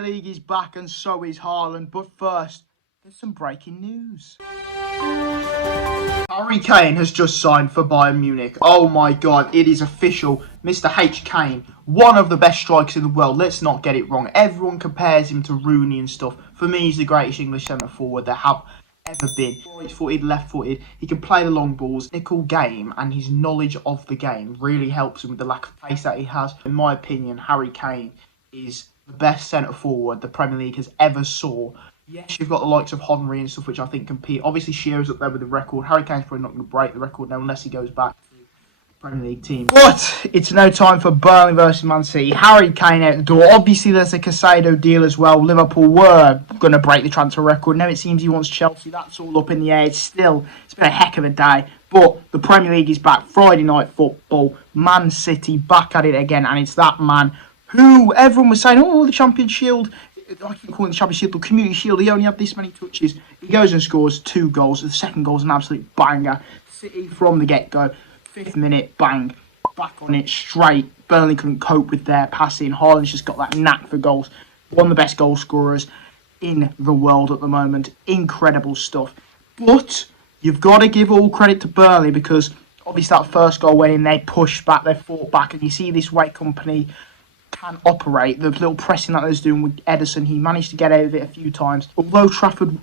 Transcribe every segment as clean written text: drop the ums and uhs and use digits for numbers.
Premier League is back and so is Haaland. But first, there's some breaking news. Harry Kane has just signed for Bayern Munich. Oh my god, it is official. Mr. H. Kane, one of the best strikers in the world. Let's not get it wrong. Everyone compares him to Rooney and stuff. For me, he's the greatest English centre-forward there have ever been. Right-footed, left-footed. He can play the long balls. Technical game and his knowledge of the game really helps him with the lack of pace that he has. In my opinion, Harry Kane is the best centre-forward the Premier League has ever saw. Yes, you've got the likes of Henry and stuff, which I think compete. Obviously, Shearer's up there with the record. Harry Kane's probably not going to break the record now unless he goes back to the Premier League team. But it's no time for Burnley versus Man City. Harry Kane out the door. Obviously, there's a Casado deal as well. Liverpool were going to break the transfer record. Now it seems he wants Chelsea. That's all up in the air. It's been a heck of a day. But the Premier League is back. Friday night football. Man City back at it again. And it's that man who everyone was saying, oh, the Champions Shield. I keep calling it the Champions Shield, the Community Shield. He only had this many touches. He goes and scores 2 goals. The second goal is an absolute banger. City from the get-go. 5th minute, bang. Back on it, straight. Burnley couldn't cope with their passing. Haaland's just got that knack for goals. One of the best goal scorers in the world at the moment. Incredible stuff. But you've got to give all credit to Burnley because obviously that first goal went in. They pushed back, they fought back. And you see this weight company can operate. The little pressing that they was doing with Ederson, he managed to get out of it a few times. Although Trafford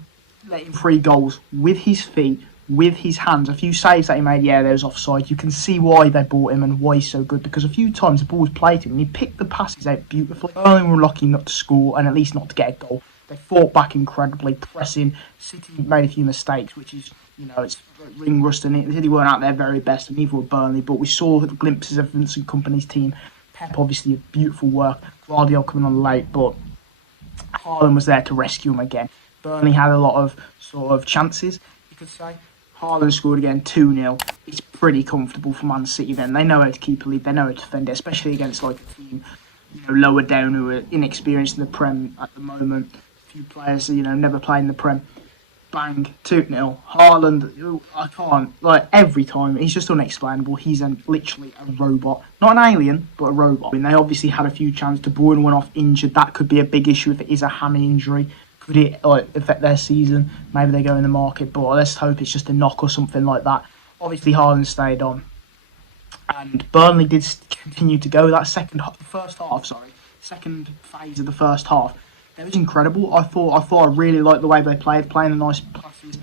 let him 3 goals with his feet, with his hands, a few saves that he made, yeah, there was offside. You can see why they bought him and why he's so good, because a few times the ball was played to him and he picked the passes out beautifully. Burnley were lucky not to score and at least not to get a goal. They fought back incredibly, pressing. City made a few mistakes, which is, it's ring rust, and City weren't out their very best, and neither were Burnley, but we saw glimpses of Vincent Kompany's team. Pep, obviously, a beautiful work. Guardiola coming on late, but Haaland was there to rescue him again. Burnley had a lot of sort of chances, you could say. Haaland scored again, 2-0. It's pretty comfortable for Man City then. They know how to keep a lead, they know how to defend it, especially against like a team lower down who are inexperienced in the Prem at the moment. A few players, never played in the Prem. Bang, 2-0. Haaland, I can't, every time, he's just unexplainable. He's literally a robot. Not an alien, but a robot. And they obviously had a few chances. De Bruyne went off injured. That could be a big issue if it is a hammy injury. Could it affect their season? Maybe they go in the market, but let's hope it's just a knock or something like that. Obviously, Haaland stayed on. And Burnley did continue to go. That second phase of the first half. It was incredible. I thought I really liked the way they played, playing the nice passes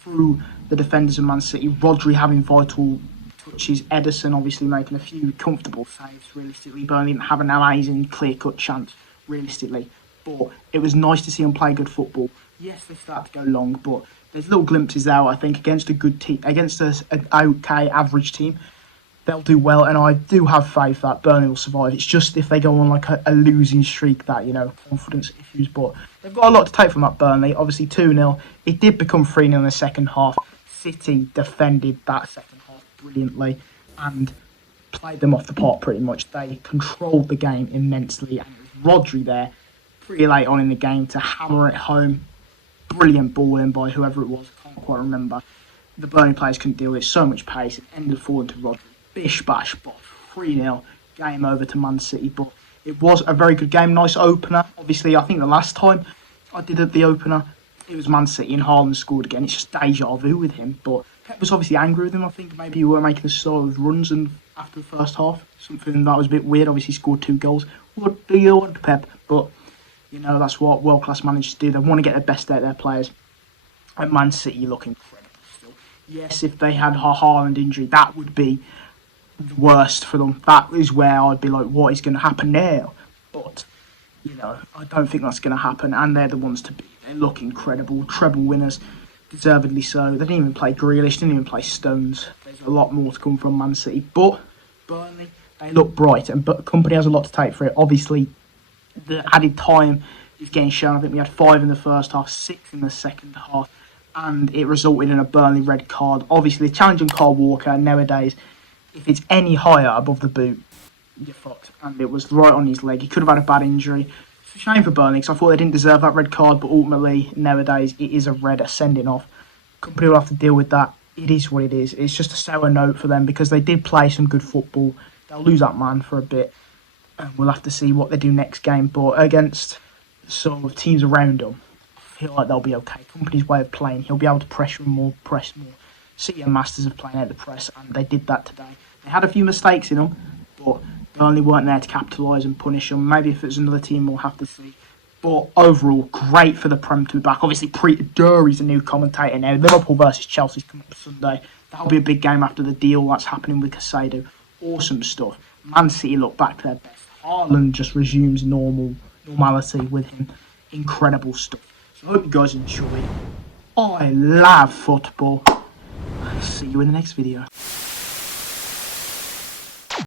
through the defenders of Man City. Rodri having vital touches. Ederson obviously making a few comfortable saves. Realistically, Burnley didn't have an amazing clear-cut chance. Realistically, but it was nice to see them play good football. Yes, they started to go long, but there's little glimpses there. I think against a good team, against an okay average team, they'll do well, and I do have faith that Burnley will survive. It's just if they go on like a losing streak that, confidence issues. But they've got a lot to take from that Burnley. Obviously 2-0. It did become 3-0 in the second half. City defended that second half brilliantly and played them off the park pretty much. They controlled the game immensely, and it was Rodri there pretty late on in the game to hammer it home. Brilliant ball in by whoever it was. Can't quite remember. The Burnley players couldn't deal with it. So much pace. It ended forward to Rodri. Bish bash bosh, 3-0, game over to Man City. But it was a very good game, nice opener. Obviously, I think the last time I did the opener, it was Man City and Haaland scored again. It's just deja vu with him. But Pep was obviously angry with him. I think maybe you were making a sort of runs and after the first half, something that was a bit weird. Obviously, he scored 2 goals. What do you want, Pep? But that's what world-class managers do. They want to get the best out of their players. And Man City look incredible still. Yes, if they had a Haaland injury, that would be the worst for them. That is where I'd be like, what is going to happen now? But, I don't think that's going to happen, and they're the ones to beat. They look incredible. Treble winners, deservedly so. They didn't even play Grealish, didn't even play Stones. There's a lot more to come from Man City. But Burnley, they look bright, and Kompany has a lot to take for it. Obviously, the added time is getting shown. I think we had 5 in the first half, 6 in the second half, and it resulted in a Burnley red card. Obviously, the challenge on Kyle Walker nowadays, if it's any higher above the boot, you're fucked. And it was right on his leg. He could have had a bad injury. It's a shame for Burnley because I thought they didn't deserve that red card, but ultimately, nowadays, it is a red, a sending off. Company will have to deal with that. It is what it is. It's just a sour note for them because they did play some good football. They'll lose that man for a bit. And we'll have to see what they do next game. But against sort of teams around him, I feel like they'll be okay. Company's way of playing, he'll be able to pressure him more, press more. City are masters of playing out the press, and they did that today. They had a few mistakes in them, but Burnley weren't there to capitalise and punish them. Maybe if it's another team, we'll have to see. But overall, great for the Prem to be back. Obviously, Dury's a new commentator now. Liverpool versus Chelsea's coming up Sunday. That'll be a big game after the deal that's happening with Casado. Awesome stuff. Man City look back to their best. Haaland just resumes normality with him. Incredible stuff. So I hope you guys enjoy. I love football. See you in the next video.